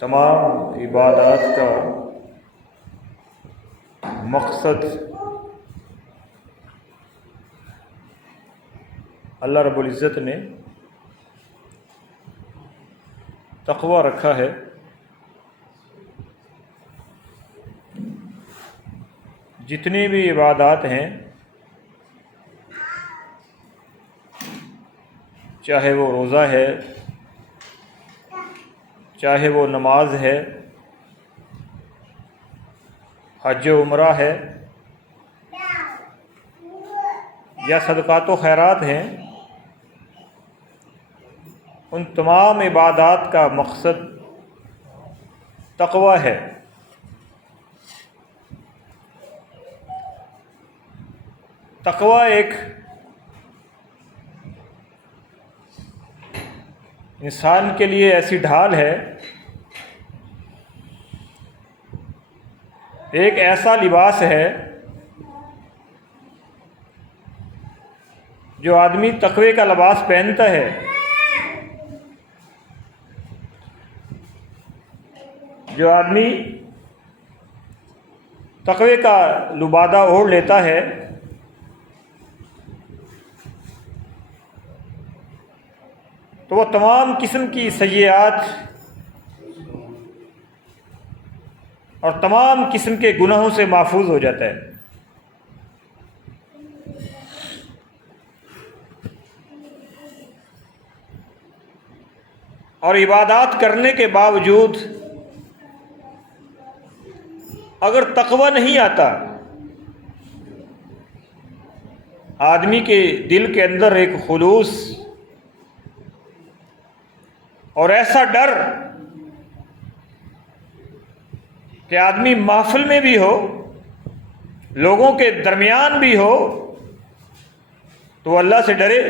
تمام عبادات کا مقصد اللہ رب العزت نے تقوی رکھا ہے۔ جتنی بھی عبادات ہیں، چاہے وہ روزہ ہے، چاہے وہ نماز ہے، حج و عمرہ ہے، یا صدقات و خیرات ہیں، ان تمام عبادات کا مقصد تقوی ہے۔ تقوی ایک انسان کے لیے ایسی ڈھال ہے، ایک ایسا لباس ہے جو آدمی تقوی کا لباس پہنتا ہے، جو آدمی تقوی کا لبادہ اوڑھ لیتا ہے تو وہ تمام قسم کی سیئات اور تمام قسم کے گناہوں سے محفوظ ہو جاتا ہے۔ اور عبادات کرنے کے باوجود اگر تقوی نہیں آتا، آدمی کے دل کے اندر ایک خلوص اور ایسا ڈر کہ آدمی محفل میں بھی ہو، لوگوں کے درمیان بھی ہو، تو وہ اللہ سے ڈرے،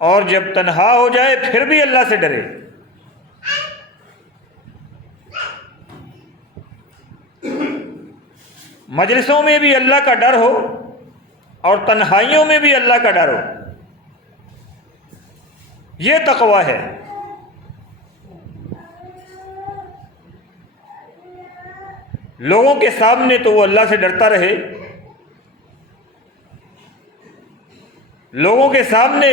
اور جب تنہا ہو جائے پھر بھی اللہ سے ڈرے۔ مجلسوں میں بھی اللہ کا ڈر ہو اور تنہائیوں میں بھی اللہ کا ڈر ہو، یہ تقوی ہے۔ لوگوں کے سامنے تو وہ اللہ سے ڈرتا رہے، لوگوں کے سامنے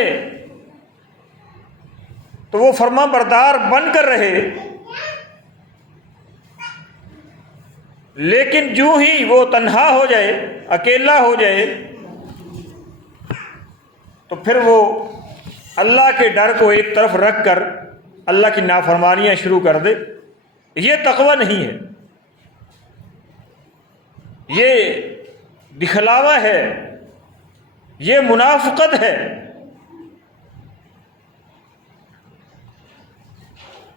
تو وہ فرما بردار بن کر رہے، لیکن جو ہی وہ تنہا ہو جائے، اکیلا ہو جائے، تو پھر وہ اللہ کے ڈر کو ایک طرف رکھ کر اللہ کی نافرمانیاں شروع کر دے۔ یہ تقوی نہیں ہے، یہ دکھلاوا ہے، یہ منافقت ہے۔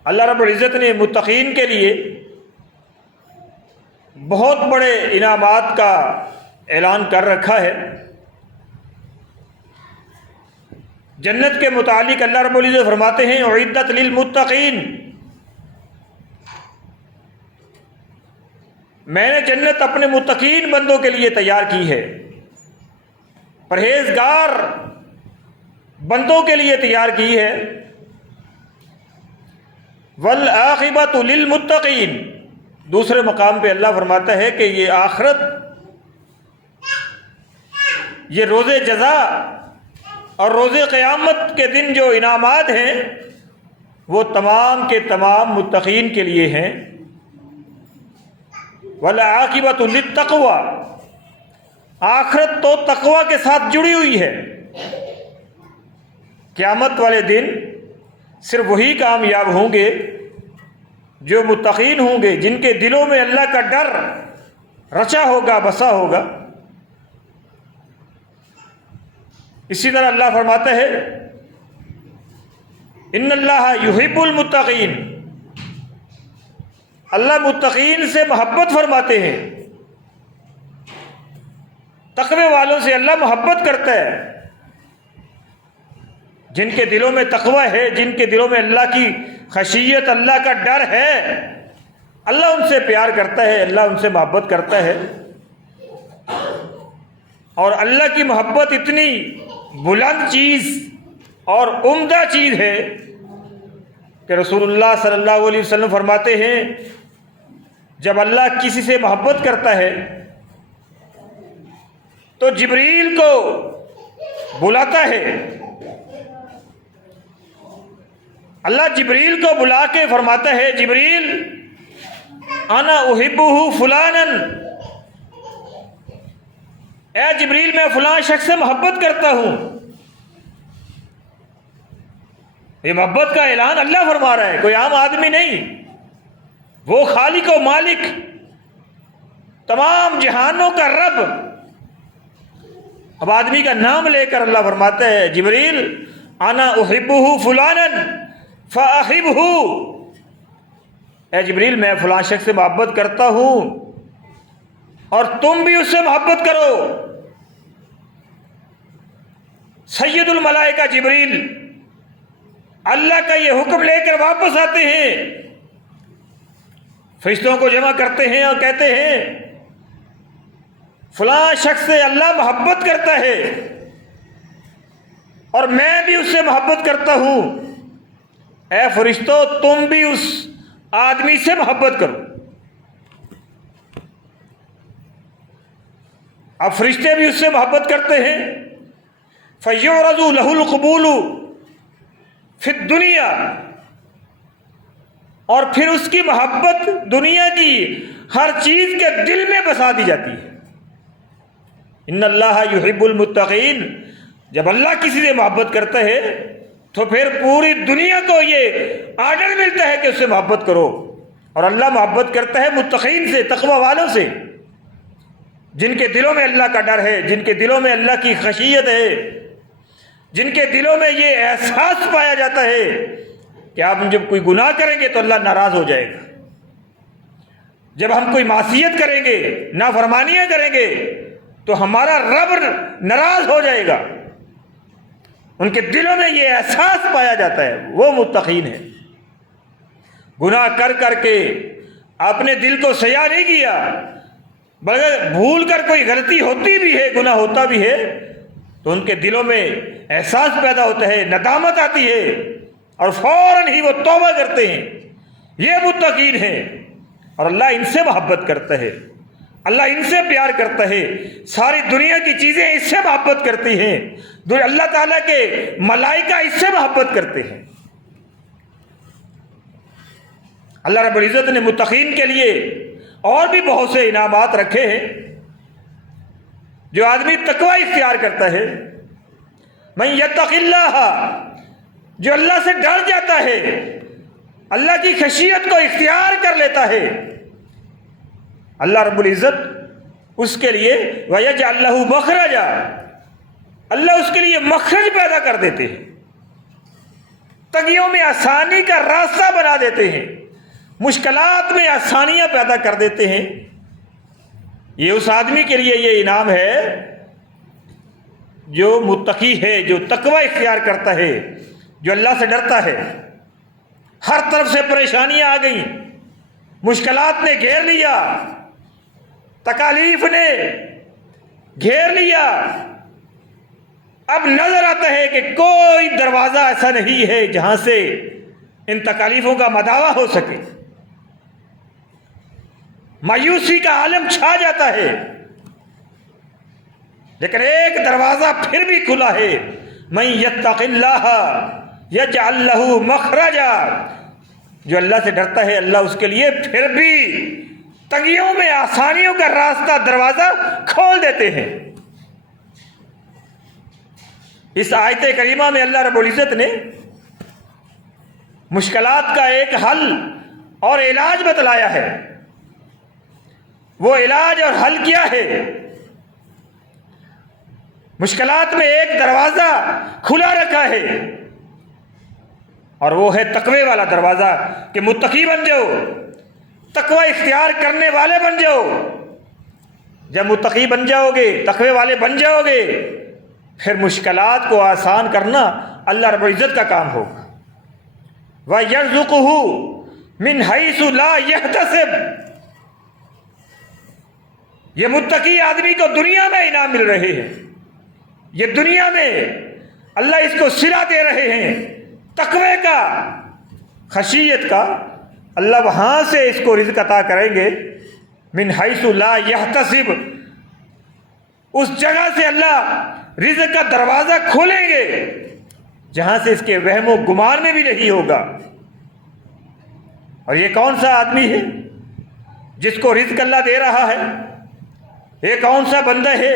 اللہ رب العزت نے متقین کے لیے بہت بڑے انعامات کا اعلان کر رکھا ہے۔ جنت کے متعلق اللہ رب العزت فرماتے ہیں اعدت للمتقین، میں نے جنت اپنے متقین بندوں کے لیے تیار کی ہے، پرہیزگار بندوں کے لیے تیار کی ہے۔ والعاقبۃ للمتقین، دوسرے مقام پہ اللہ فرماتا ہے کہ یہ آخرت، یہ روز جزا اور روز قیامت کے دن جو انعامات ہیں وہ تمام کے تمام متقین کے لیے ہیں۔ والعاقبۃ للتقوی، آخرت تو تقوی کے ساتھ جڑی ہوئی ہے۔ قیامت والے دن صرف وہی کامیاب ہوں گے جو متقین ہوں گے، جن کے دلوں میں اللہ کا ڈر رچا ہوگا، بسا ہوگا۔ اسی طرح اللہ فرماتا ہے ان اللہ یحب المتقین، اللہ متقین سے محبت فرماتے ہیں، تقوی والوں سے اللہ محبت کرتا ہے۔ جن کے دلوں میں تقوی ہے، جن کے دلوں میں اللہ کی خشیت، اللہ کا ڈر ہے، اللہ ان سے پیار کرتا ہے، اللہ ان سے محبت کرتا ہے۔ اور اللہ کی محبت اتنی بلند چیز اور عمدہ چیز ہے کہ رسول اللہ صلی اللہ علیہ وسلم فرماتے ہیں جب اللہ کسی سے محبت کرتا ہے تو جبریل کو بلاتا ہے، اللہ جبریل کو بلا کے فرماتا ہے جبریل انا احبہ فلانا، اے جبریل میں فلاں شخص سے محبت کرتا ہوں۔ یہ محبت کا اعلان اللہ فرما رہا ہے، کوئی عام آدمی نہیں، وہ خالق و مالک تمام جہانوں کا رب۔ اب آدمی کا نام لے کر اللہ فرماتا ہے جبریل انا احبہ فلانا فاحبہ، اے جبریل میں فلاں شخص سے محبت کرتا ہوں اور تم بھی اس سے محبت کرو۔ سید الملائکہ جبریل اللہ کا یہ حکم لے کر واپس آتے ہیں، فرشتوں کو جمع کرتے ہیں اور کہتے ہیں فلاں شخص سے اللہ محبت کرتا ہے اور میں بھی اس سے محبت کرتا ہوں، اے فرشتوں تم بھی اس آدمی سے محبت کرو۔ اب فرشتے بھی اس سے محبت کرتے ہیں، فَيُعْرَضُ لَهُ الْقُبُولُ فِي الدُّنْيَا، اور پھر اس کی محبت دنیا کی ہر چیز کے دل میں بسا دی جاتی ہے۔ ان اللہ یحب المتقین، جب اللہ کسی سے محبت کرتا ہے تو پھر پوری دنیا کو یہ آرڈر ملتا ہے کہ اس سے محبت کرو، اور اللہ محبت کرتا ہے متقین سے، تقوی والوں سے، جن کے دلوں میں اللہ کا ڈر ہے، جن کے دلوں میں اللہ کی خشیت ہے، جن کے دلوں میں یہ احساس پایا جاتا ہے کہ آپ جب کوئی گناہ کریں گے تو اللہ ناراض ہو جائے گا، جب ہم کوئی معصیت کریں گے، نافرمانیاں کریں گے تو ہمارا رب ناراض ہو جائے گا۔ ان کے دلوں میں یہ احساس پایا جاتا ہے، وہ متقین ہیں۔ گناہ کر کر کے اپنے دل کو سیاہ نہیں کیا، بلکہ بھول کر کوئی غلطی ہوتی بھی ہے، گناہ ہوتا بھی ہے تو ان کے دلوں میں احساس پیدا ہوتا ہے، ندامت آتی ہے اور فوراً ہی وہ توبہ کرتے ہیں۔ یہ متقین ہیں اور اللہ ان سے محبت کرتا ہے، اللہ ان سے پیار کرتا ہے، ساری دنیا کی چیزیں اس سے محبت کرتی ہیں، اللہ تعالیٰ کے ملائکہ اس سے محبت کرتے ہیں۔ اللہ رب العزت نے متقین کے لیے اور بھی بہت سے انعامات رکھے ہیں۔ جو آدمی تقوی اختیار کرتا ہے، من یتق اللہ، جو اللہ سے ڈر جاتا ہے، اللہ کی خشیت کو اختیار کر لیتا ہے، اللہ رب العزت اس کے لیے وَيَجْعَلْ لَهُ مَخْرَجًا، اللہ اس کے لیے مخرج پیدا کر دیتے ہیں، تنگیوں میں آسانی کا راستہ بنا دیتے ہیں، مشکلات میں آسانیاں پیدا کر دیتے ہیں۔ یہ اس آدمی کے لیے یہ انعام ہے جو متقی ہے، جو تقوی اختیار کرتا ہے، جو اللہ سے ڈرتا ہے۔ ہر طرف سے پریشانیاں آ گئیں، مشکلات نے گھیر لیا، تکالیف نے گھیر لیا، اب نظر آتا ہے کہ کوئی دروازہ ایسا نہیں ہے جہاں سے ان تکالیفوں کا مداوع ہو سکے، مایوسی کا عالم چھا جاتا ہے، لیکن ایک دروازہ پھر بھی کھلا ہے، من یتق اللہ یجعل لہ مخرجا، جو اللہ سے ڈرتا ہے اللہ اس کے لیے پھر بھی تنگیوں میں آسانیوں کا راستہ، دروازہ کھول دیتے ہیں۔ اس آیت کریمہ میں اللہ رب العزت نے مشکلات کا ایک حل اور علاج بتلایا ہے۔ وہ علاج اور حل کیا ہے؟ مشکلات میں ایک دروازہ کھلا رکھا ہے اور وہ ہے تقوی والا دروازہ، کہ متقی بن جاؤ، تقوی اختیار کرنے والے بن جاؤ۔ جب متقی بن جاؤ گے، تقوی والے بن جاؤ گے، پھر مشکلات کو آسان کرنا اللہ رب العزت کا کام ہوگا۔ وَيَرْزُقُهُ مِنْ حَيْثُ لَا يَحْتَسِبُ، یہ متقی آدمی کو دنیا میں انعام مل رہے ہیں، یہ دنیا میں اللہ اس کو صلہ دے رہے ہیں، تقوی کا، خشیت کا، اللہ وہاں سے اس کو رزق عطا کریں گے، من حیث لا یحتسب، اس جگہ سے اللہ رزق کا دروازہ کھولیں گے جہاں سے اس کے وہم و گمان میں بھی نہیں ہوگا۔ اور یہ کون سا آدمی ہے جس کو رزق اللہ دے رہا ہے؟ یہ کون سا بندہ ہے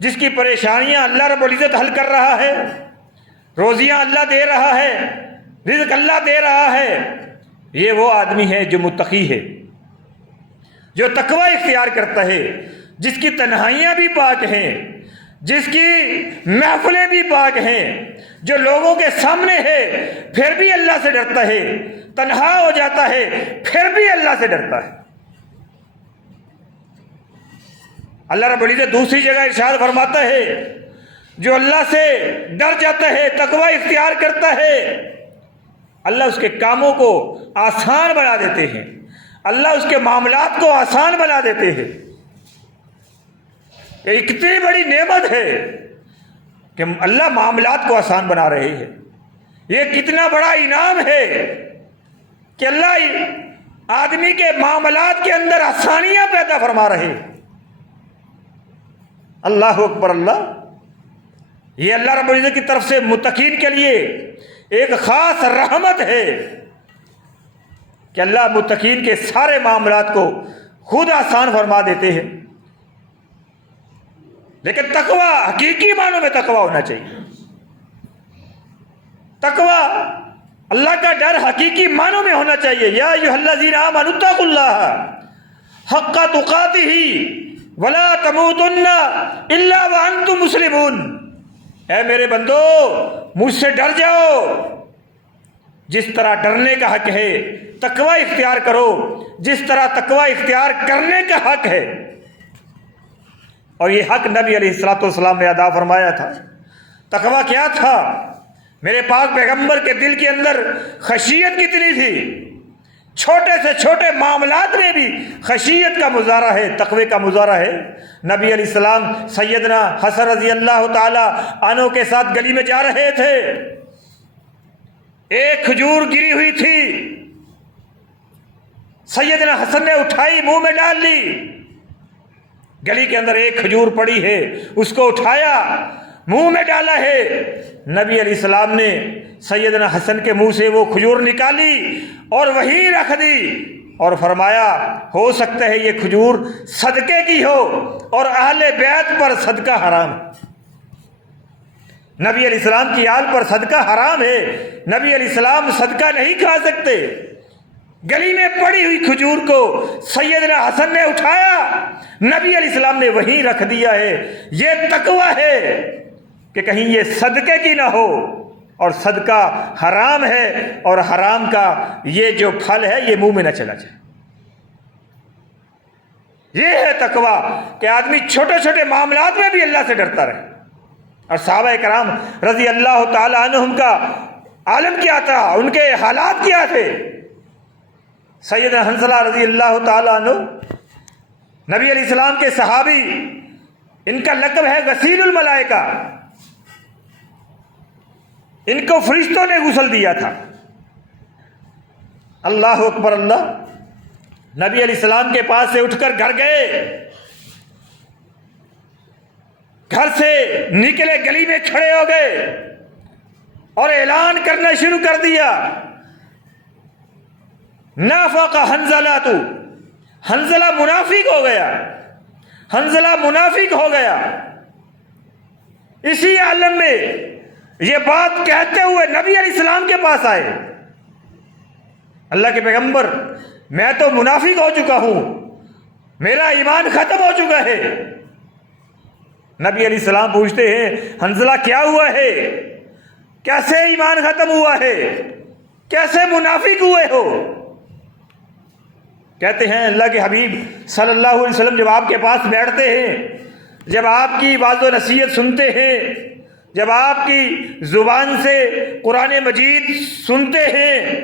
جس کی پریشانیاں اللہ رب العزت حل کر رہا ہے، روزیاں اللہ دے رہا ہے، رزق اللہ دے رہا ہے؟ یہ وہ آدمی ہے جو متقی ہے، جو تقوی اختیار کرتا ہے، جس کی تنہائیاں بھی پاک ہیں، جس کی محفلیں بھی پاک ہیں، جو لوگوں کے سامنے ہے پھر بھی اللہ سے ڈرتا ہے، تنہا ہو جاتا ہے پھر بھی اللہ سے ڈرتا ہے۔ اللہ رب العزت دوسری جگہ ارشاد فرماتا ہے، جو اللہ سے ڈر جاتا ہے، تقوی اختیار کرتا ہے، اللہ اس کے کاموں کو آسان بنا دیتے ہیں، اللہ اس کے معاملات کو آسان بنا دیتے ہیں۔ یہ کتنی بڑی نعمت ہے کہ اللہ معاملات کو آسان بنا رہے ہیں۔ یہ کتنا بڑا انعام ہے کہ اللہ آدمی کے معاملات کے اندر آسانیاں پیدا فرما رہے ہیں۔ اللہ اکبر اللہ۔ یہ اللہ رب العزت کی طرف سے متقین کے لیے ایک خاص رحمت ہے کہ اللہ متقین کے سارے معاملات کو خود آسان فرما دیتے ہیں۔ لیکن تقوی، حقیقی معنوں میں تقوی ہونا چاہیے۔ تقوی، اللہ کا ڈر حقیقی معنوں میں ہونا چاہیے۔ یا ایھا الذین آمنوا اتقوا اللہ حق تقاتہ ولا تموتن الا وانتم مسلمون۔ اے میرے بندو، مجھ سے ڈر جاؤ، جس طرح ڈرنے کا حق ہے تقوی اختیار کرو، جس طرح تقوی اختیار کرنے کا حق ہے۔ اور یہ حق نبی علیہ الصلوۃ والسلام نے ادا فرمایا تھا۔ تقوی کیا تھا؟ میرے پاک پیغمبر کے دل کے اندر خشیت کتنی تھی، چھوٹے سے چھوٹے معاملات میں بھی خشیت کا مظاہرہ ہے، تقوی کا مظاہرہ ہے۔ نبی علیہ السلام سیدنا حسن رضی اللہ تعالی عنہ کے ساتھ گلی میں جا رہے تھے، ایک کھجور گری ہوئی تھی، سیدنا حسن نے اٹھائی، منہ میں ڈال لی۔ گلی کے اندر ایک کھجور پڑی ہے، اس کو اٹھایا، منہ میں ڈالا ہے۔ نبی علیہ السلام نے سیدنا حسن کے منہ سے وہ کھجور نکالی اور وہیں رکھ دی اور فرمایا، ہو سکتا ہے یہ کھجور صدقے کی ہو اور اہل بیت پر صدقہ حرام۔ نبی علیہ السلام کی آل پر صدقہ حرام ہے، نبی علیہ السلام صدقہ نہیں کھا سکتے۔ گلی میں پڑی ہوئی کھجور کو سیدنا حسن نے اٹھایا، نبی علیہ السلام نے وہیں رکھ دیا ہے۔ یہ تقوی ہے کہ کہیں یہ صدقے کی نہ ہو، اور صدقہ حرام ہے، اور حرام کا یہ جو پھل ہے یہ منہ میں نہ چلا جائے۔ یہ ہے تقوی کہ آدمی چھوٹے چھوٹے معاملات میں بھی اللہ سے ڈرتا رہے۔ اور صحابہ کرام رضی اللہ تعالی عنہم کا عالم کیا تھا، ان کے حالات کیا تھے؟ سیدنا حنظلہ رضی اللہ تعالی عنہ نبی علیہ السلام کے صحابی، ان کا لقب ہے غسیل الملائکہ، ان کو فرشتوں نے غسل دیا تھا۔ اللہ اکبر اللہ۔ نبی علیہ السلام کے پاس سے اٹھ کر گھر گئے، گھر سے نکلے، گلی میں کھڑے ہو گئے اور اعلان کرنا شروع کر دیا، نافق حنظلہ، تو حنظلہ منافق ہو گیا، حنظلہ منافق ہو گیا۔ اسی عالم میں یہ بات کہتے ہوئے نبی علیہ السلام کے پاس آئے، اللہ کے پیغمبر میں تو منافق ہو چکا ہوں، میرا ایمان ختم ہو چکا ہے۔ نبی علیہ السلام پوچھتے ہیں، حنظلہ کیا ہوا ہے؟ کیسے ایمان ختم ہوا ہے؟ کیسے منافق ہوئے ہو؟ کہتے ہیں اللہ کے حبیب صلی اللہ علیہ وسلم جب آپ کے پاس بیٹھتے ہیں، جب آپ کی واعظ و نصیحت سنتے ہیں، جب آپ کی زبان سے قرآن مجید سنتے ہیں،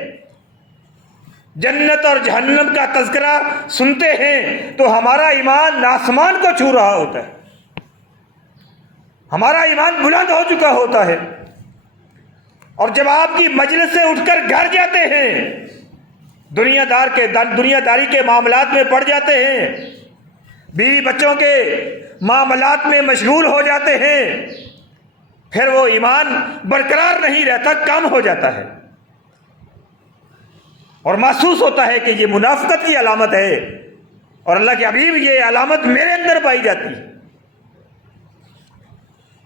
جنت اور جہنم کا تذکرہ سنتے ہیں، تو ہمارا ایمان آسمان کو چھو رہا ہوتا ہے، ہمارا ایمان بلند ہو چکا ہوتا ہے۔ اور جب آپ کی مجلس سے اٹھ کر گھر جاتے ہیں، دنیا داری کے معاملات میں پڑ جاتے ہیں، بیوی بچوں کے معاملات میں مشغول ہو جاتے ہیں، پھر وہ ایمان برقرار نہیں رہتا، کم ہو جاتا ہے، اور محسوس ہوتا ہے کہ یہ منافقت کی علامت ہے، اور اللہ کے حبیب یہ علامت میرے اندر پائی جاتی ہے۔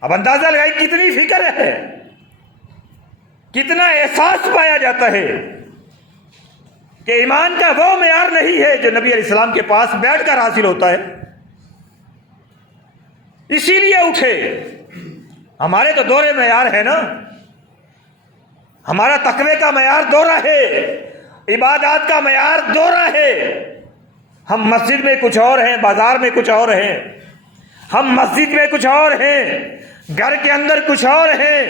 اب اندازہ لگائیں کتنی فکر ہے، کتنا احساس پایا جاتا ہے کہ ایمان کا وہ معیار نہیں ہے جو نبی علیہ السلام کے پاس بیٹھ کر حاصل ہوتا ہے۔ اسی لیے اٹھے، ہمارے تو دورے معیار ہے نا، ہمارا تقوی کا معیار دورہ ہے، عبادات کا معیار دورہ ہے۔ ہم مسجد میں کچھ اور ہیں، بازار میں کچھ اور ہیں، ہم مسجد میں کچھ اور ہیں، گھر کے اندر کچھ اور ہیں،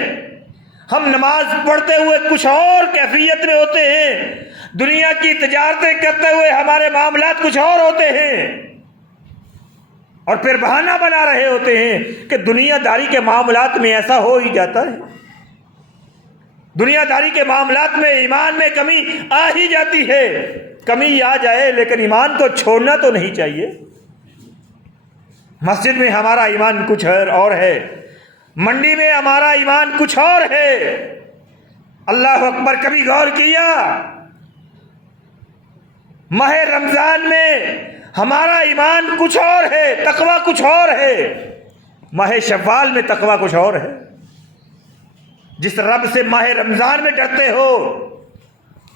ہم نماز پڑھتے ہوئے کچھ اور کیفیت میں ہوتے ہیں، دنیا کی تجارتیں کرتے ہوئے ہمارے معاملات کچھ اور ہوتے ہیں، اور پھر بہانہ بنا رہے ہوتے ہیں کہ دنیا داری کے معاملات میں ایسا ہو ہی جاتا ہے، دنیا داری کے معاملات میں ایمان میں کمی آ ہی جاتی ہے۔ کمی آ جائے لیکن ایمان کو چھوڑنا تو نہیں چاہیے۔ مسجد میں ہمارا ایمان کچھ اور ہے، منڈی میں ہمارا ایمان کچھ اور ہے۔ اللہ اکبر، کبھی غور کیا؟ ماہ رمضان میں ہمارا ایمان کچھ اور ہے، تقویٰ کچھ اور ہے، ماہ شوال میں تقویٰ کچھ اور ہے۔ جس رب سے ماہ رمضان میں ڈرتے ہو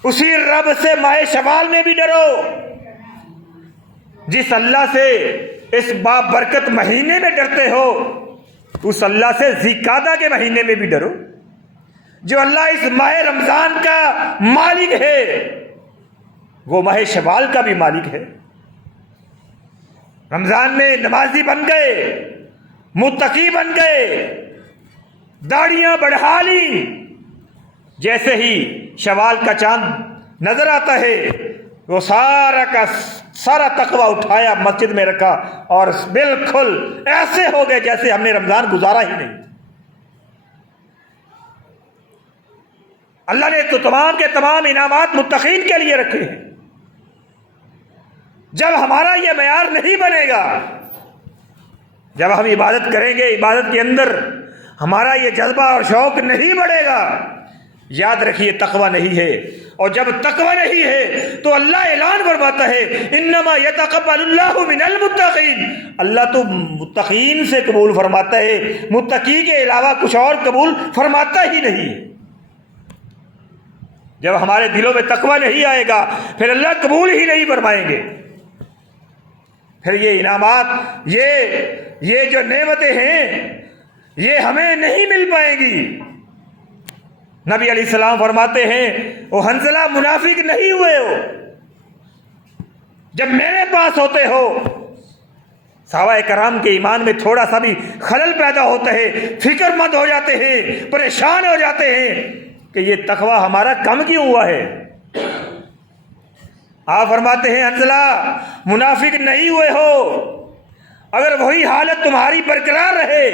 اسی رب سے ماہ شوال میں بھی ڈرو، جس اللہ سے اس بابرکت مہینے میں ڈرتے ہو اس اللہ سے ذی-القعدہ کے مہینے میں بھی ڈرو۔ جو اللہ اس ماہ رمضان کا مالک ہے وہ ماہ شوال کا بھی مالک ہے۔ رمضان میں نمازی بن گئے، متقی بن گئے، داڑیاں بڑھا لی، جیسے ہی شوال کا چاند نظر آتا ہے وہ سارا کا سارا تقویٰ اٹھایا مسجد میں رکھا، اور بالکل ایسے ہو گئے جیسے ہم نے رمضان گزارا ہی نہیں۔ اللہ نے تو تمام کے تمام انعامات متقین کے لیے رکھے ہیں۔ جب ہمارا یہ معیار نہیں بنے گا، جب ہم عبادت کریں گے، عبادت کے اندر ہمارا یہ جذبہ اور شوق نہیں بڑھے گا، یاد رکھیے تقویٰ نہیں ہے۔ اور جب تقویٰ نہیں ہے تو اللہ اعلان فرماتا ہے انما یتقبل اللہ من المتقین، اللہ تو متقین سے قبول فرماتا ہے، متقی کے علاوہ کچھ اور قبول فرماتا ہی نہیں ہے۔ جب ہمارے دلوں میں تقویٰ نہیں آئے گا پھر اللہ قبول ہی نہیں فرمائیں گے، پھر یہ انعامات، یہ جو نعمتیں ہیں یہ ہمیں نہیں مل پائیں گی۔ نبی علیہ السلام فرماتے ہیں وہ حنظلہ منافق نہیں ہوئے ہو، جب میرے پاس ہوتے ہو۔ صحابہ کرام کے ایمان میں تھوڑا سا بھی خلل پیدا ہوتا ہے، فکر مند ہو جاتے ہیں، پریشان ہو جاتے ہیں کہ یہ تقویٰ ہمارا کم کیوں ہوا ہے۔ آپ فرماتے ہیں حنظلہ منافق نہیں ہوئے ہو، اگر وہی حالت تمہاری برقرار رہے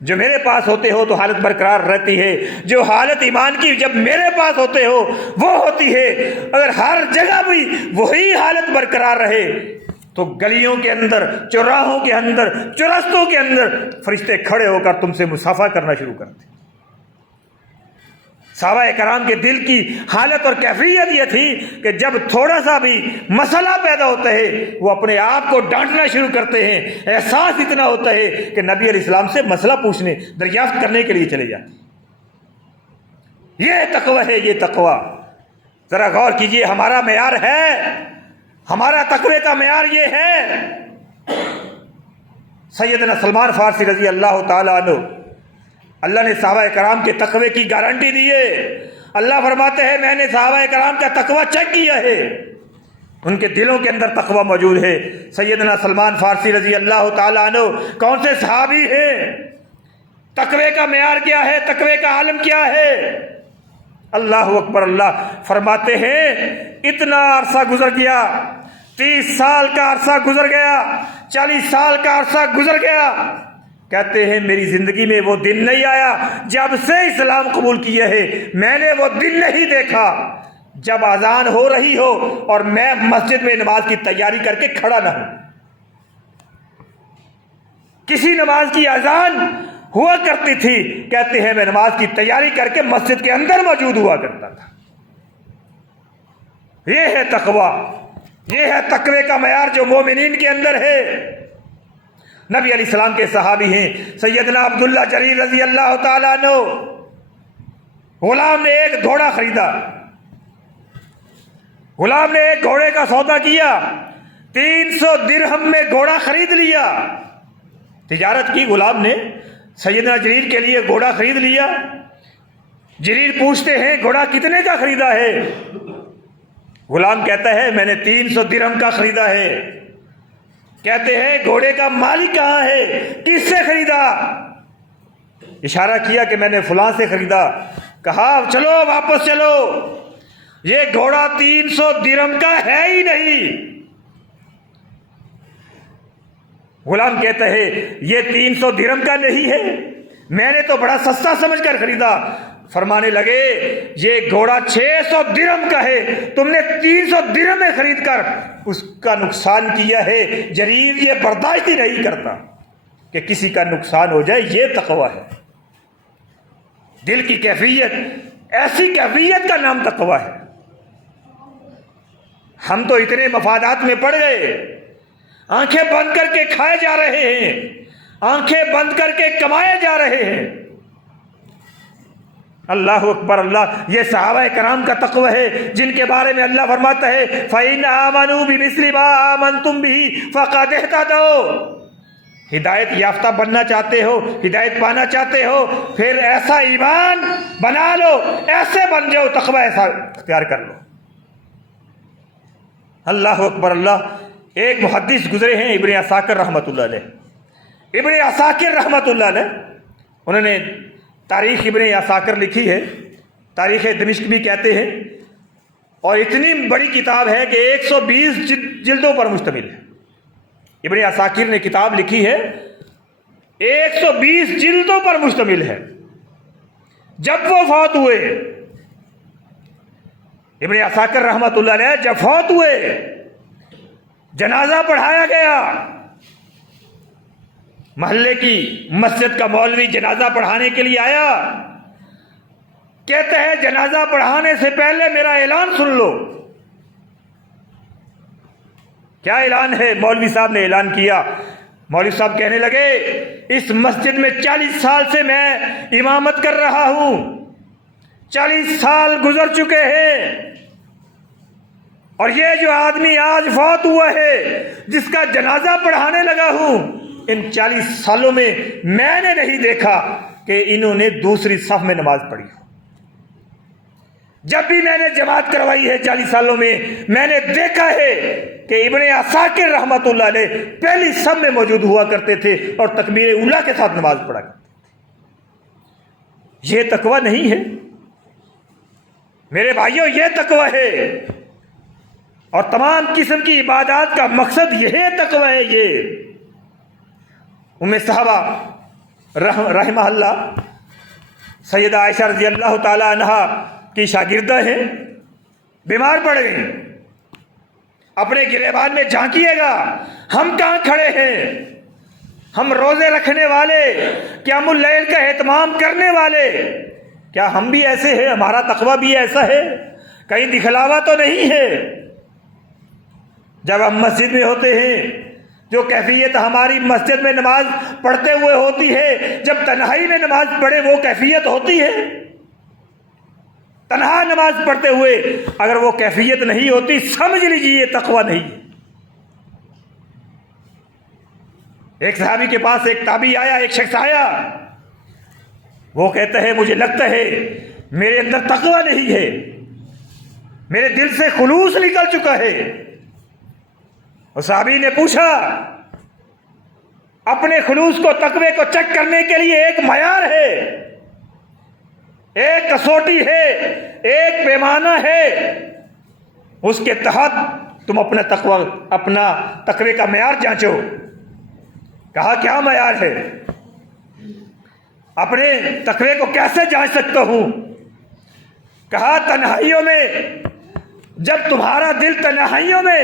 جو میرے پاس ہوتے ہو تو حالت برقرار رہتی ہے، جو حالت ایمان کی جب میرے پاس ہوتے ہو وہ ہوتی ہے۔ اگر ہر جگہ بھی وہی حالت برقرار رہے تو گلیوں کے اندر، چوراہوں کے اندر، چرستوں کے اندر فرشتے کھڑے ہو کر تم سے مصافحہ کرنا شروع کرتے۔ صحابہ کرام کے دل کی حالت اور کیفیت یہ تھی کہ جب تھوڑا سا بھی مسئلہ پیدا ہوتا ہے وہ اپنے آپ کو ڈانٹنا شروع کرتے ہیں۔ احساس اتنا ہوتا ہے کہ نبی علیہ السلام سے مسئلہ پوچھنے، دریافت کرنے کے لیے چلے جاتے۔ یہ تقویٰ ہے، یہ تقویٰ۔ ذرا غور کیجئے، ہمارا معیار ہے، ہمارا تقوی کا معیار یہ ہے۔ سیدنا سلمان فارسی رضی اللہ تعالیٰ عنہ، اللہ نے صحابہ کرام کے تقوی کی گارنٹی دی ہے۔ اللہ فرماتے ہیں میں نے صحابہ کرام کا تقوی چیک کیا ہے، ان کے دلوں کے اندر تقوی موجود ہے۔ سیدنا سلمان فارسی رضی اللہ تعالیٰ عنہ کون سے صحابی ہیں؟ تقوی کا معیار کیا ہے؟ تقوی کا عالم کیا ہے؟ اللہ اکبر۔ اللہ فرماتے ہیں اتنا عرصہ گزر گیا، 30 سال کا عرصہ گزر گیا، 40 سال کا عرصہ گزر گیا، کہتے ہیں میری زندگی میں وہ دن نہیں آیا جب سے اسلام قبول کیا ہے، میں نے وہ دن نہیں دیکھا جب اذان ہو رہی ہو اور میں مسجد میں نماز کی تیاری کر کے کھڑا نہ ہوں۔ کسی نماز کی اذان ہوا کرتی تھی، کہتے ہیں میں نماز کی تیاری کر کے مسجد کے اندر موجود ہوا کرتا تھا۔ یہ ہے تقویٰ، یہ ہے تقوی کا معیار جو مومنین کے اندر ہے۔ نبی علیہ السلام کے صحابی ہیں سیدنا عبداللہ جریر رضی اللہ تعالیٰ عنہ۔ غلام نے ایک گھوڑا خریدا، غلام نے ایک گھوڑے کا سودا کیا، 300 درہم میں گھوڑا خرید لیا۔ تجارت کی غلام نے، سیدنا جریر کے لیے گھوڑا خرید لیا۔ جریر پوچھتے ہیں گھوڑا کتنے کا خریدا ہے؟ غلام کہتا ہے میں نے 300 درہم کا خریدا ہے۔ کہتے ہیں گھوڑے کا مالک کہاں ہے، کس سے خریدا؟ اشارہ کیا کہ میں نے فلاں سے خریدا۔ کہا چلو واپس چلو، یہ گھوڑا 300 درہم کا ہے ہی نہیں۔ غلام کہتا ہے یہ 300 درہم کا نہیں ہے، میں نے تو بڑا سستا سمجھ کر خریدا۔ فرمانے لگے یہ گھوڑا 600 درہم کا ہے، تم نے 300 درہم میں خرید کر اس کا نقصان کیا ہے۔ جریر یہ برداشت ہی نہیں کرتا کہ کسی کا نقصان ہو جائے، یہ تقویٰ ہے۔ دل کی کیفیت، ایسی کیفیت کا نام تقویٰ ہے۔ ہم تو اتنے مفادات میں پڑ گئے، آنکھیں بند کر کے کھائے جا رہے ہیں، آنکھیں بند کر کے کمائے جا رہے ہیں۔ اللہ اکبر اللہ، یہ صحابہ کرام کا تقوی ہے جن کے بارے میں اللہ فرماتا ہے فَإِنْ آمَنُوا بِمِثْلِ مَا آمَنْتُمْ بِهِ فَقَدِ اهْتَدَوْا۔ ہدایت یافتہ بننا چاہتے ہو، ہدایت پانا چاہتے ہو، پھر ایسا ایمان بنا لو، ایسے بن جاؤ، تقوی ایسا اختیار کر لو۔ اللہ اکبر اللہ۔ ایک محدث گزرے ہیں ابن عساکر رحمۃ اللہ علیہ، ابن عساکر رحمۃ اللہ علیہ، انہوں نے تاریخ ابن عساکر لکھی ہے، تاریخ دمشق بھی کہتے ہیں، اور اتنی بڑی کتاب ہے کہ 120 جلدوں پر مشتمل ہے۔ ابن عساکر نے کتاب لکھی ہے، 120 جلدوں پر مشتمل ہے۔ جب وہ فوت ہوئے، ابن عساکر رحمۃ اللہ علیہ جب فوت ہوئے، جنازہ پڑھایا گیا، محلے کی مسجد کا مولوی جنازہ پڑھانے کے لیے آیا، کہتے ہیں جنازہ پڑھانے سے پہلے میرا اعلان سن لو۔ کیا اعلان ہے؟ مولوی صاحب نے اعلان کیا۔ مولوی صاحب کہنے لگے اس مسجد میں 40 سال سے میں امامت کر رہا ہوں، 40 سال گزر چکے ہیں، اور یہ جو آدمی آج فوت ہوا ہے جس کا جنازہ پڑھانے لگا ہوں، ان 40 سالوں میں میں نے نہیں دیکھا کہ انہوں نے دوسری صف میں نماز پڑھی ہو۔ جب بھی میں نے جماعت کروائی ہے 40 سالوں میں نے دیکھا ہے کہ ابن عساکر رحمۃ اللہ علیہ پہلی صف میں موجود ہوا کرتے تھے اور تکبیر اولیٰ کے ساتھ نماز پڑھا کرتے تھے۔ یہ تقویٰ نہیں ہے میرے بھائیوں، یہ تقویٰ ہے، اور تمام قسم کی عبادات کا مقصد یہ تقویٰ ہے۔ یہ ام صحابہ رحمہ اللہ، سیدہ عائشہ رضی اللہ تعالی عنہا کی شاگردہ ہیں، بیمار پڑ گئی۔ اپنے گریبان میں جھانکیے گا، ہم کہاں کھڑے ہیں؟ ہم روزے رکھنے والے، قیام اللیل کا اہتمام کرنے والے، کیا ہم بھی ایسے ہیں؟ ہمارا تقویٰ بھی ایسا ہے؟ کہیں دکھلاوا تو نہیں ہے؟ جب ہم مسجد میں ہوتے ہیں، جو کیفیت ہماری مسجد میں نماز پڑھتے ہوئے ہوتی ہے، جب تنہائی میں نماز پڑھے وہ کیفیت ہوتی ہے؟ تنہا نماز پڑھتے ہوئے اگر وہ کیفیت نہیں ہوتی، سمجھ لیجیے یہ تقویٰ نہیں۔ ایک صحابی کے پاس ایک تابعی آیا، ایک شخص آیا، وہ کہتا ہے مجھے لگتا ہے میرے اندر تقویٰ نہیں ہے، میرے دل سے خلوص نکل چکا ہے۔ اور صحابی نے پوچھا، اپنے خلوص کو، تقوی کو چیک کرنے کے لیے ایک معیار ہے، ایک کسوٹی ہے، ایک پیمانہ ہے، اس کے تحت تم اپنا تقوی کا معیار جانچو۔ کہا کیا معیار ہے؟ اپنے تقوی کو کیسے جانچ سکتا ہوں؟ کہا تنہائیوں میں، جب تمہارا دل تنہائیوں میں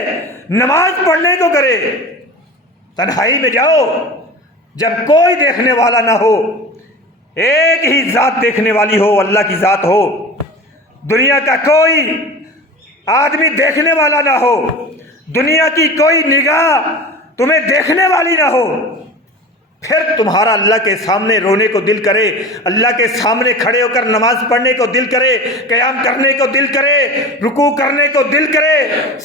نماز پڑھنے کو کرے، تنہائی میں جاؤ جب کوئی دیکھنے والا نہ ہو، ایک ہی ذات دیکھنے والی ہو، اللہ کی ذات ہو، دنیا کا کوئی آدمی دیکھنے والا نہ ہو، دنیا کی کوئی نگاہ تمہیں دیکھنے والی نہ ہو، پھر تمہارا اللہ کے سامنے رونے کو دل کرے، اللہ کے سامنے کھڑے ہو کر نماز پڑھنے کو دل کرے، قیام کرنے کو دل کرے، رکوع کرنے کو دل کرے،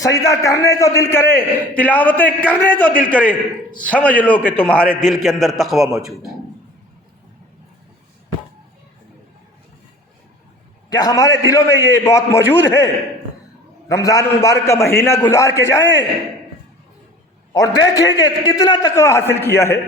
سجدہ کرنے کو دل کرے، تلاوتیں کرنے کو دل کرے، سمجھ لو کہ تمہارے دل کے اندر تقوی موجود ہے۔ کیا ہمارے دلوں میں یہ بات موجود ہے؟ رمضان المبارک کا مہینہ گزار کے جائیں اور دیکھیں کہ کتنا تقوی حاصل کیا ہے۔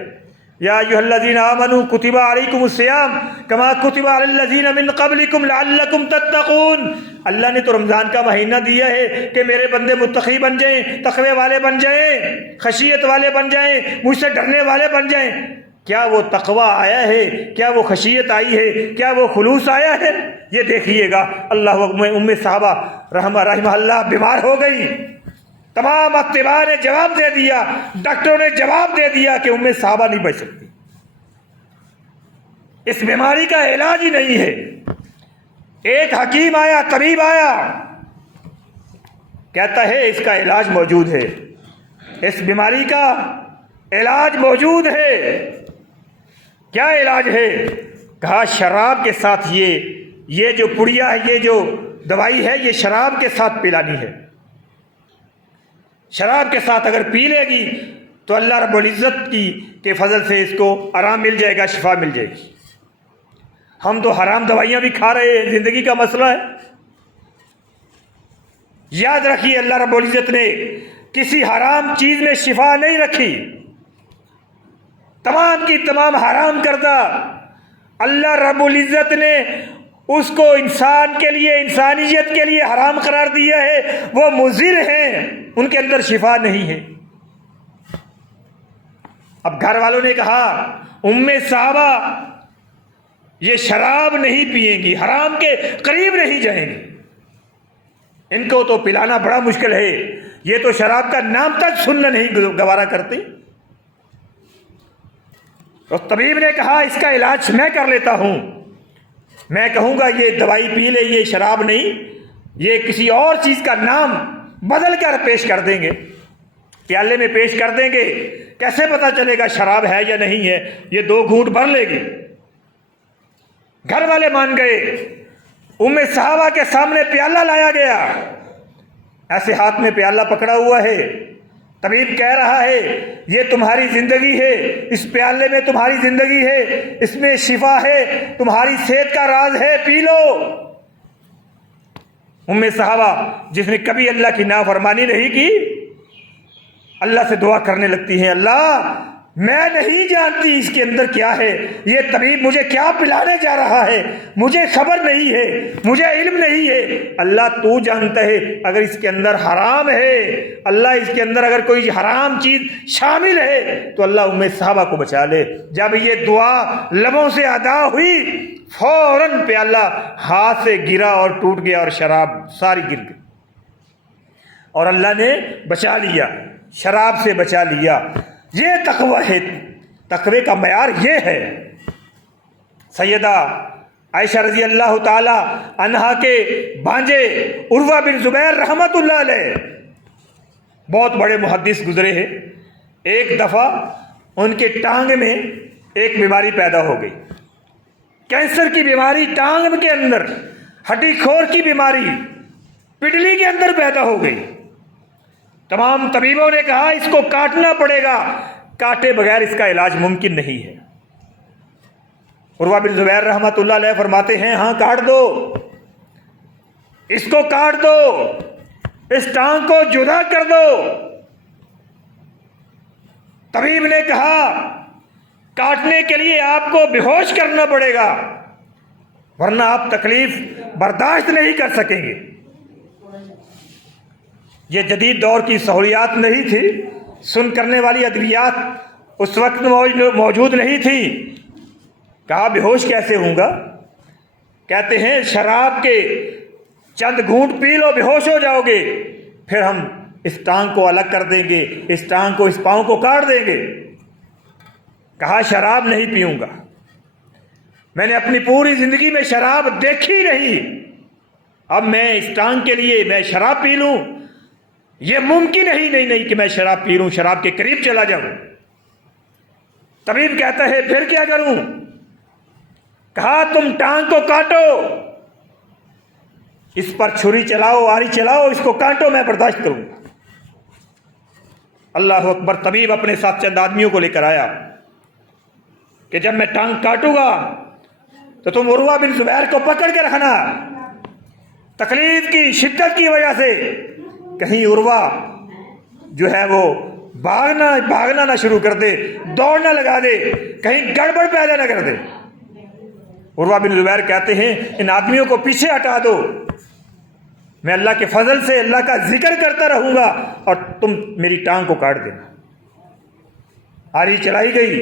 یا ایھا الذین آمنوا کتب علیکم الصیام کما کتب علی الذین من قبلکم لعلکم تتقون۔ اللہ نے تو رمضان کا مہینہ دیا ہے کہ میرے بندے متقی بن جائیں، تقوی والے بن جائیں، خشیت والے بن جائیں، مجھ سے ڈرنے والے بن جائیں۔ کیا وہ تقوی آیا ہے؟ کیا وہ خشیت آئی ہے؟ کیا وہ خلوص آیا ہے؟ یہ دیکھیے گا۔ اللہ ام صحابہ رحمہ اللہ بیمار ہو گئی، تمام اتباع نے جواب دے دیا، ڈاکٹروں نے جواب دے دیا کہ ام صحابہ نہیں بچ سکتی، اس بیماری کا علاج ہی نہیں ہے۔ ایک حکیم آیا، طبیب آیا، کہتا ہے اس کا علاج موجود ہے، اس بیماری کا علاج موجود ہے۔ کیا علاج ہے؟ کہا شراب کے ساتھ یہ جو پڑیا ہے، یہ جو دوائی ہے، یہ شراب کے ساتھ پلانی ہے۔ شراب کے ساتھ اگر پی لے گی تو اللہ رب العزت کے فضل سے اس کو آرام مل جائے گا، شفا مل جائے گی۔ ہم تو حرام دوائیاں بھی کھا رہے ہیں، زندگی کا مسئلہ ہے۔ یاد رکھیے اللہ رب العزت نے کسی حرام چیز میں شفا نہیں رکھی، تمام کی تمام حرام کردہ اللہ رب العزت نے اس کو انسان کے لیے، انسانیت کے لیے حرام قرار دیا ہے۔ وہ مضر ہیں، ان کے اندر شفا نہیں ہے۔ اب گھر والوں نے کہا ام صحابہ یہ شراب نہیں پئیں گی، حرام کے قریب نہیں جائیں گی، ان کو تو پلانا بڑا مشکل ہے، یہ تو شراب کا نام تک سننا نہیں گوارا کرتے۔ تو طبیب نے کہا اس کا علاج میں کر لیتا ہوں، میں کہوں گا یہ دوائی پی لے، یہ شراب نہیں، یہ کسی اور چیز کا نام بدل کر پیش کر دیں گے، پیالے میں پیش کر دیں گے، کیسے پتہ چلے گا شراب ہے یا نہیں ہے؟ یہ 2 گھونٹ بھر لے گی۔ گھر والے مان گئے، ام صحابہ کے سامنے پیالہ لایا گیا، ایسے ہاتھ میں پیالہ پکڑا ہوا ہے، طبیب کہہ رہا ہے یہ تمہاری زندگی ہے، اس پیالے میں تمہاری زندگی ہے، اس میں شفا ہے، تمہاری صحت کا راز ہے، پی لو۔ ام صحابہ جس نے کبھی اللہ کی نافرمانی نہیں کی، اللہ سے دعا کرنے لگتی ہیں، اللہ میں نہیں جانتی اس کے اندر کیا ہے، یہ طبیب مجھے کیا پلانے جا رہا ہے، مجھے خبر نہیں ہے، مجھے علم نہیں ہے، اللہ تو جانتا ہے۔ اگر اس کے اندر حرام ہے، اللہ اس کے اندر اگر کوئی حرام چیز شامل ہے تو اللہ ام صحابہ کو بچا لے۔ جب یہ دعا لبوں سے ادا ہوئی، فوراً پیالہ ہاتھ سے گرا اور ٹوٹ گیا اور شراب ساری گر گئی، اور اللہ نے بچا لیا، شراب سے بچا لیا۔ یہ تقوی ہے، تقوی کا معیار یہ ہے۔ سیدہ عائشہ رضی اللہ تعالی عنہا کے بھانجے عروہ بن زبیر رحمت اللہ علیہ بہت بڑے محدث گزرے ہیں۔ ایک دفعہ ان کے ٹانگ میں ایک بیماری پیدا ہو گئی، کینسر کی بیماری، ٹانگ کے اندر ہڈی کھور کی بیماری پڈلی کے اندر پیدا ہو گئی۔ تمام طبیبوں نے کہا اس کو کاٹنا پڑے گا، کاٹے بغیر اس کا علاج ممکن نہیں ہے۔ عروہ بن زبیر رحمۃ اللہ علیہ فرماتے ہیں ہاں کاٹ دو، اس کو کاٹ دو، اس ٹانگ کو جدا کر دو۔ طبیب نے کہا کاٹنے کے لیے آپ کو بے ہوش کرنا پڑے گا، ورنہ آپ تکلیف برداشت نہیں کر سکیں گے۔ یہ جدید دور کی سہولیات نہیں تھی، سن کرنے والی ادویات اس وقت موجود نہیں تھی، کہا بیہوش کیسے ہوں گا؟ کہتے ہیں شراب کے چند گھونٹ پی لو بیہوش ہو جاؤ گے، پھر ہم اس ٹانگ کو الگ کر دیں گے، اس ٹانگ کو، اس پاؤں کو کاٹ دیں گے۔ کہا شراب نہیں پیوں گا، میں نے اپنی پوری زندگی میں شراب دیکھی نہیں، اب میں اس ٹانگ کے لیے میں شراب پی لوں؟ یہ ممکن ہی نہیں کہ میں شراب پی لوں، شراب کے قریب چلا جاؤں۔ طبیب کہتا ہے پھر کیا کروں؟ کہا تم ٹانگ کو کاٹو، اس پر چھری چلاؤ، آری چلاؤ، اس کو کاٹو، میں برداشت کروں گا۔ اللہ اکبر۔ طبیب اپنے ساتھ چند آدمیوں کو لے کر آیا کہ جب میں ٹانگ کاٹوں گا تو تم عروہ بن زبیر کو پکڑ کے رکھنا، تکلیف کی شدت کی وجہ سے کہیں عروہ جو ہے وہ بھاگنا نہ شروع کر دے، دوڑنا لگا دے، کہیں گڑبڑ پیدا نہ کر دے۔ عروہ بن زبیر کہتے ہیں ان آدمیوں کو پیچھے ہٹا دو، میں اللہ کے فضل سے اللہ کا ذکر کرتا رہوں گا اور تم میری ٹانگ کو کاٹ دینا۔ آری چلائی گئی،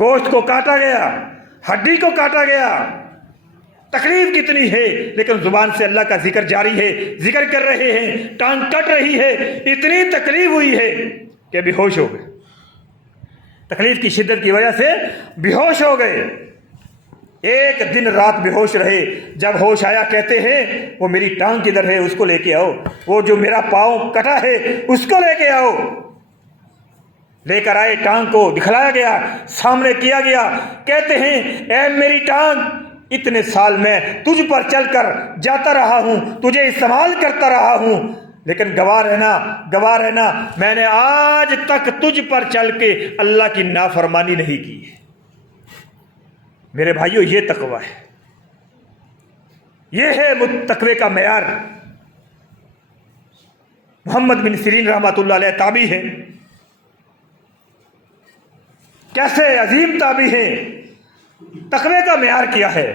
گوشت کو کاٹا گیا، ہڈی کو کاٹا گیا، تکلیف کتنی ہے لیکن زبان سے اللہ کا ذکر جاری ہے، ذکر کر رہے ہیں، ٹانگ کٹ رہی ہے، اتنی تکلیف ہوئی ہے کہ بے ہوش ہو گئے، تکلیف کی شدت کی وجہ سے بے ہوش ہو گئے۔ ایک دن رات بے ہوش رہے، جب ہوش آیا کہتے ہیں وہ میری ٹانگ کدھر ہے، اس کو لے کے آؤ، وہ جو میرا پاؤں کٹا ہے اس کو لے کے آؤ۔ لے کر آئے، ٹانگ کو دکھلایا گیا، سامنے کیا گیا، کہتے ہیں اے میری ٹانگ، اتنے سال میں تجھ پر چل کر جاتا رہا ہوں، تجھے استعمال کرتا رہا ہوں، لیکن گواہ رہنا میں نے آج تک تجھ پر چل کے اللہ کی نافرمانی نہیں کی ہے۔ میرے بھائیو یہ تقوی ہے، یہ ہے تقوی کا معیار۔ محمد بن سیرین رحمۃ اللہ علیہ تابعی ہیں، کیسے عظیم تابعی ہیں، تقوی کا معیار کیا ہے۔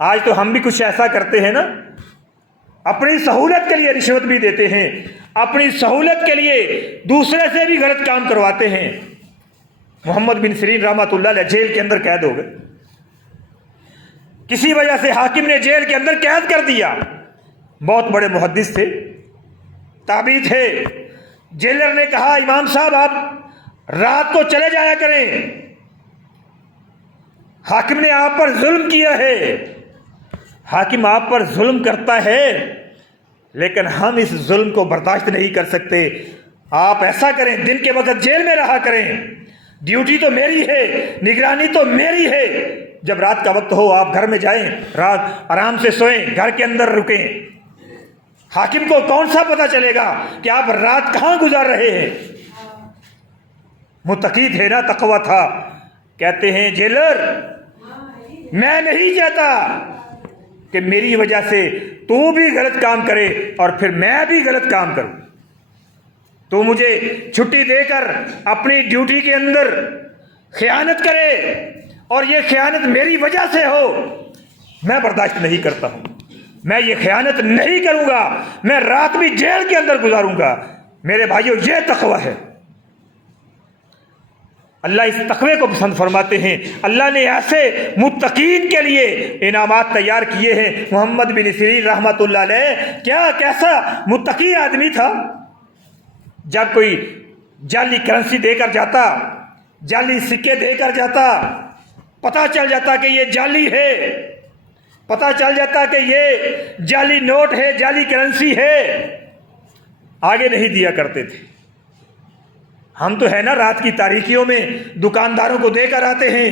آج تو ہم بھی کچھ ایسا کرتے ہیں نا، اپنی سہولت کے لیے رشوت بھی دیتے ہیں، اپنی سہولت کے لیے دوسرے سے بھی غلط کام کرواتے ہیں۔ محمد بن سیرین رحمۃ اللہ علیہ جیل کے اندر قید ہو گئے، کسی وجہ سے حاکم نے جیل کے اندر قید کر دیا۔ بہت بڑے محدث تھے، تابعی تھے۔ جیلر نے کہا امام صاحب آپ رات کو چلے جایا کریں، حاکم نے آپ پر ظلم کیا ہے۔ حاکم آپ پر ظلم کرتا ہے لیکن ہم اس ظلم کو برداشت نہیں کر سکتے، آپ ایسا کریں دن کے وقت جیل میں رہا کریں، ڈیوٹی تو میری ہے، نگرانی تو میری ہے، جب رات کا وقت ہو آپ گھر میں جائیں، رات آرام سے سوئیں، گھر کے اندر رکیں۔ حاکم کو کون سا پتہ چلے گا کہ آپ رات کہاں گزار رہے ہیں؟ متقی تھے نا، تقوی تھا۔ کہتے ہیں جیلر میں نہیں چاہتا کہ میری وجہ سے تو بھی غلط کام کرے اور پھر میں بھی غلط کام کروں، تو مجھے چھٹی دے کر اپنی ڈیوٹی کے اندر خیانت کرے اور یہ خیانت میری وجہ سے ہو، میں برداشت نہیں کرتا ہوں، میں یہ خیانت نہیں کروں گا، میں رات بھی جیل کے اندر گزاروں گا۔ میرے بھائیو یہ تقوی ہے۔ اللہ اس تقوی کو پسند فرماتے ہیں۔ اللہ نے ایسے متقین کے لیے انعامات تیار کیے ہیں۔ محمد بن سیرین رحمۃ اللہ علیہ کیسا متقی آدمی تھا، جب کوئی جعلی کرنسی دے کر جاتا، جعلی سکے دے کر جاتا، پتہ چل جاتا کہ یہ جعلی ہے، پتہ چل جاتا کہ یہ جعلی نوٹ ہے، جعلی کرنسی ہے، آگے نہیں دیا کرتے تھے۔ ہم تو ہے نا رات کی تاریکیوں میں دکانداروں کو دے کر آتے ہیں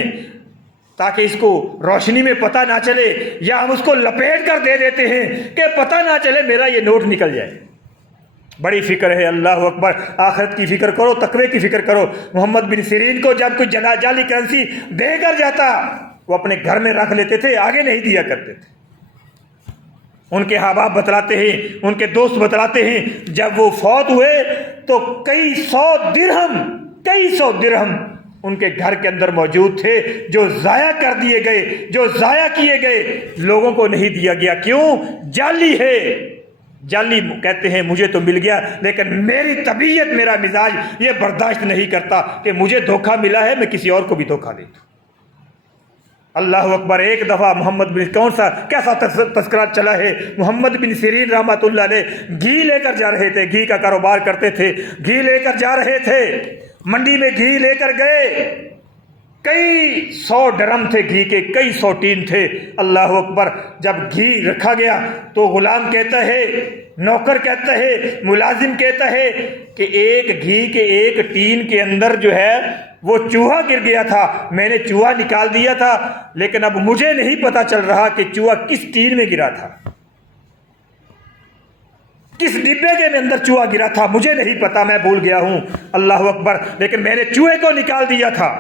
تاکہ اس کو روشنی میں پتہ نہ چلے، یا ہم اس کو لپیٹ کر دے دیتے ہیں کہ پتہ نہ چلے میرا یہ نوٹ نکل جائے۔ بڑی فکر ہے، اللہ اکبر، آخرت کی فکر کرو، تقوی کی فکر کرو۔ محمد بن سیرین کو جب کوئی جعلی کرنسی دے کر جاتا وہ اپنے گھر میں رکھ لیتے تھے، آگے نہیں دیا کرتے تھے۔ ان کے احباب بتلاتے ہیں، ان کے دوست بتلاتے ہیں، جب وہ فوت ہوئے تو کئی سو درہم ان کے گھر کے اندر موجود تھے جو ضائع کر دیے گئے، جو ضائع کیے گئے، لوگوں کو نہیں دیا گیا۔ کیوں؟ جعلی ہے، جعلی کہتے ہیں مجھے تو مل گیا، لیکن میری طبیعت، میرا مزاج یہ برداشت نہیں کرتا کہ مجھے دھوکہ ملا ہے میں کسی اور کو بھی دھوکہ دے دوں۔ اللہ اکبر۔ ایک دفعہ محمد بن کیسا تذکرہ چلا ہے، محمد بن سیرین رحمۃ اللہ علیہ گھی لے کر جا رہے تھے، گھی کا کاروبار کرتے تھے، گھی لے کر جا رہے تھے، منڈی میں گھی لے کر گئے، کئی 100 ڈرم تھے گھی کے، کئی 100 ٹین تھے۔ اللہ اکبر۔ جب گھی رکھا گیا تو غلام کہتا ہے، نوکر کہتا ہے، ملازم کہتا ہے کہ ایک گھی کے ایک ٹین کے اندر جو ہے وہ چوہا گر گیا تھا، میں نے چوہا نکال دیا تھا، لیکن اب مجھے نہیں پتا چل رہا کہ چوہا کس ٹین میں گرا تھا، کس ڈبے کے اندر چوہا گرا تھا، مجھے نہیں پتا، میں بھول گیا ہوں۔ اللہ اکبر۔ لیکن میں نے چوہے کو نکال دیا تھا۔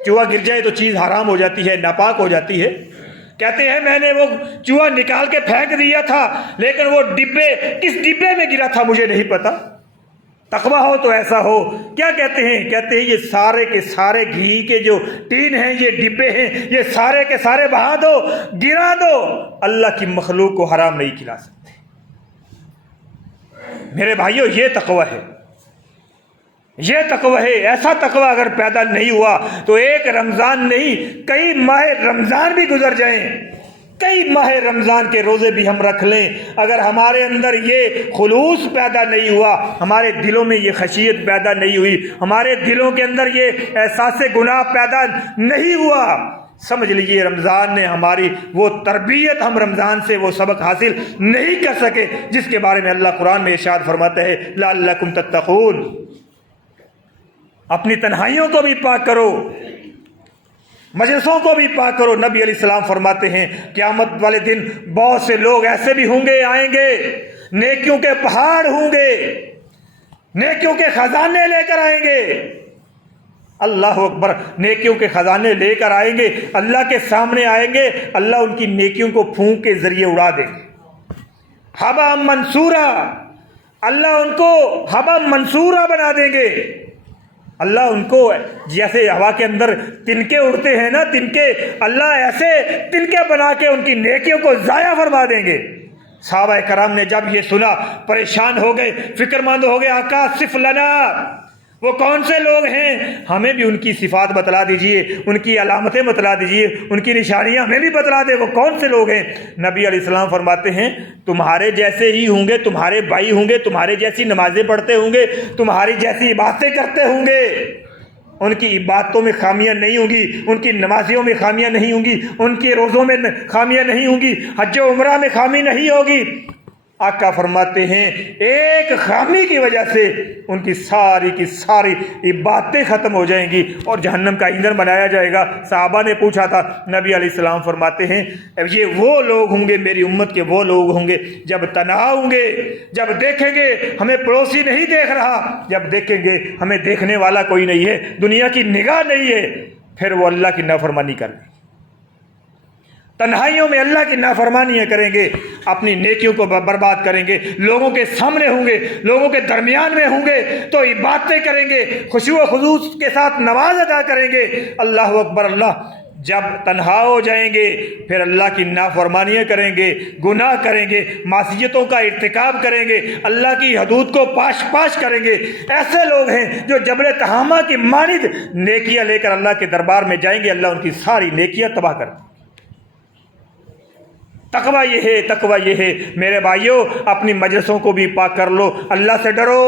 چوہا گر جائے تو چیز حرام ہو جاتی ہے، ناپاک ہو جاتی ہے۔ کہتے ہیں میں نے وہ چوہا نکال کے پھینک دیا تھا، لیکن وہ کس ڈبے میں گرا تھا مجھے نہیں پتا۔ تقویٰ ہو تو ایسا ہو۔ کیا کہتے ہیں؟ کہتے ہیں یہ سارے کے سارے گھی کے جو ٹین ہیں، یہ ڈبے ہیں، یہ سارے کے سارے بہا دو، گرا دو، اللہ کی مخلوق کو حرام نہیں کھلا سکتے۔ میرے بھائیو، یہ تقویٰ ہے، یہ تقویٰ ہے۔ ایسا تقویٰ اگر پیدا نہیں ہوا تو ایک رمضان نہیں، کئی ماہ رمضان بھی گزر جائیں، کئی ماہ رمضان کے روزے بھی ہم رکھ لیں، اگر ہمارے اندر یہ خلوص پیدا نہیں ہوا، ہمارے دلوں میں یہ خشیت پیدا نہیں ہوئی، ہمارے دلوں کے اندر یہ احساس گناہ پیدا نہیں ہوا، سمجھ لیجئے رمضان نے ہماری وہ تربیت، ہم رمضان سے وہ سبق حاصل نہیں کر سکے جس کے بارے میں اللہ قرآن میں ارشاد فرماتا ہے لعلکم تتقون۔ اپنی تنہائیوں کو بھی پاک کرو، مجلسوں کو بھی پاک کرو۔ نبی علیہ السلام فرماتے ہیں قیامت والے دن بہت سے لوگ ایسے بھی ہوں گے، آئیں گے، نیکیوں کے پہاڑ ہوں گے، نیکیوں کے خزانے لے کر آئیں گے۔ اللہ اکبر۔ نیکیوں کے خزانے لے کر آئیں گے، اللہ کے سامنے آئیں گے، اللہ ان کی نیکیوں کو پھونک کے ذریعے اڑا دیں گے، حبا منصورا، اللہ ان کو حبا منصورا بنا دیں گے۔ اللہ ان کو جیسے ہوا کے اندر تنکے اڑتے ہیں نا، تنکے، اللہ ایسے تنکے بنا کے ان کی نیکیوں کو ضائع فرما دیں گے۔ صحابہ کرام نے جب یہ سنا پریشان ہو گئے، فکر مند ہو گئے، آقا صف لنا، وہ کون سے لوگ ہیں؟ ہمیں بھی ان کی صفات بتلا دیجئے، ان کی علامتیں بتلا دیجئے، ان کی نشانیاں ہمیں بھی بتلا دے، وہ کون سے لوگ ہیں؟ نبی علیہ السلام فرماتے ہیں تمہارے جیسے ہی ہوں گے، تمہارے بھائی ہوں گے، تمہارے جیسی نمازیں پڑھتے ہوں گے، تمہاری جیسی عبادتیں کرتے ہوں گے، ان کی عبادتوں میں خامیاں نہیں ہوں گی، ان کی نمازیوں میں خامیاں نہیں ہوں گی، ان کے روزوں میں خامیاں نہیں ہوں گی، حج و عمرہ میں خامی نہیں ہوگی۔ آقا فرماتے ہیں ایک خامی کی وجہ سے ان کی ساری عبادتیں ختم ہو جائیں گی اور جہنم کا ایندھن بنایا جائے گا۔ صحابہ نے پوچھا تھا، نبی علیہ السلام فرماتے ہیں یہ وہ لوگ ہوں گے، میری امت کے وہ لوگ ہوں گے جب تنہا ہوں گے، جب دیکھیں گے ہمیں پڑوسی نہیں دیکھ رہا، جب دیکھیں گے ہمیں دیکھنے والا کوئی نہیں ہے، دنیا کی نگاہ نہیں ہے، پھر وہ اللہ کی نافرمانی کریں گے، تنہائیوں میں اللہ کی نافرمانیاں کریں گے، اپنی نیکیوں کو برباد کریں گے، لوگوں کے سامنے ہوں گے، لوگوں کے درمیان میں ہوں گے تو عبادتیں کریں گے، خشوع و خضوع کے ساتھ نماز ادا کریں گے۔ اللہ اکبر۔ اللہ جب تنہا ہو جائیں گے پھر اللہ کی نافرمانیاں کریں گے، گناہ کریں گے، معصیتوں کا ارتکاب کریں گے، اللہ کی حدود کو پاش کریں گے۔ ایسے لوگ ہیں جو جبل تہامہ کی مانند نیکیاں لے کر اللہ کے دربار میں جائیں گے، اللہ ان کی ساری نیکیاں تباہ کر دیں۔ تقویٰ یہ ہے، تقویٰ یہ ہے میرے بھائیوں، اپنی مجلسوں کو بھی پاک کر لو، اللہ سے ڈرو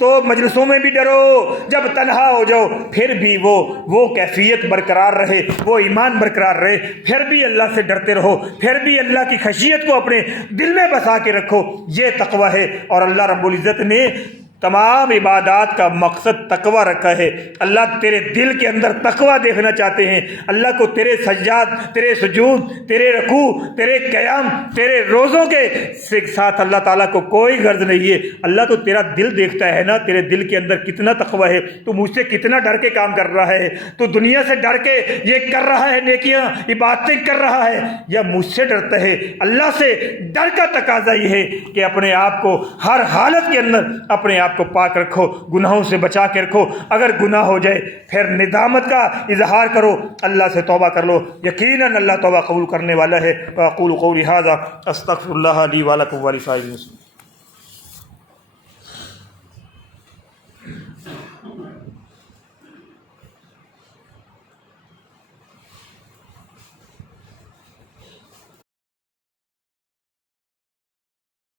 تو مجلسوں میں بھی ڈرو، جب تنہا ہو جاؤ پھر بھی وہ کیفیت برقرار رہے، وہ ایمان برقرار رہے، پھر بھی اللہ سے ڈرتے رہو، پھر بھی اللہ کی خشیت کو اپنے دل میں بسا کے رکھو، یہ تقویٰ ہے۔ اور اللہ رب العزت نے تمام عبادات کا مقصد تقویٰ رکھا ہے۔ اللہ تیرے دل کے اندر تقویٰ دیکھنا چاہتے ہیں، اللہ کو تیرے سجدات، تیرے سجود، تیرے رکوع، تیرے قیام، تیرے روزوں کے ساتھ اللہ تعالیٰ کو کوئی غرض نہیں ہے۔ اللہ تو تیرا دل دیکھتا ہے نا، تیرے دل کے اندر کتنا تقویٰ ہے، تو مجھ سے کتنا ڈر کے کام کر رہا ہے، تو دنیا سے ڈر کے یہ کر رہا ہے، نیکیاں عبادتیں کر رہا ہے، یا مجھ سے ڈرتا ہے؟ اللہ سے ڈر کا تقاضا یہ ہے کہ اپنے آپ کو ہر حالت کے اندر اپنے آپ کو پاک رکھو، گناہوں سے بچا کے رکھو۔ اگر گناہ ہو جائے پھر ندامت کا اظہار کرو، اللہ سے توبہ کر لو، یقیناً اللہ توبہ قبول کرنے والا ہے۔ وأقول قولی ھذا استغفر اللہ لی ولکم ولسائر المسلمین۔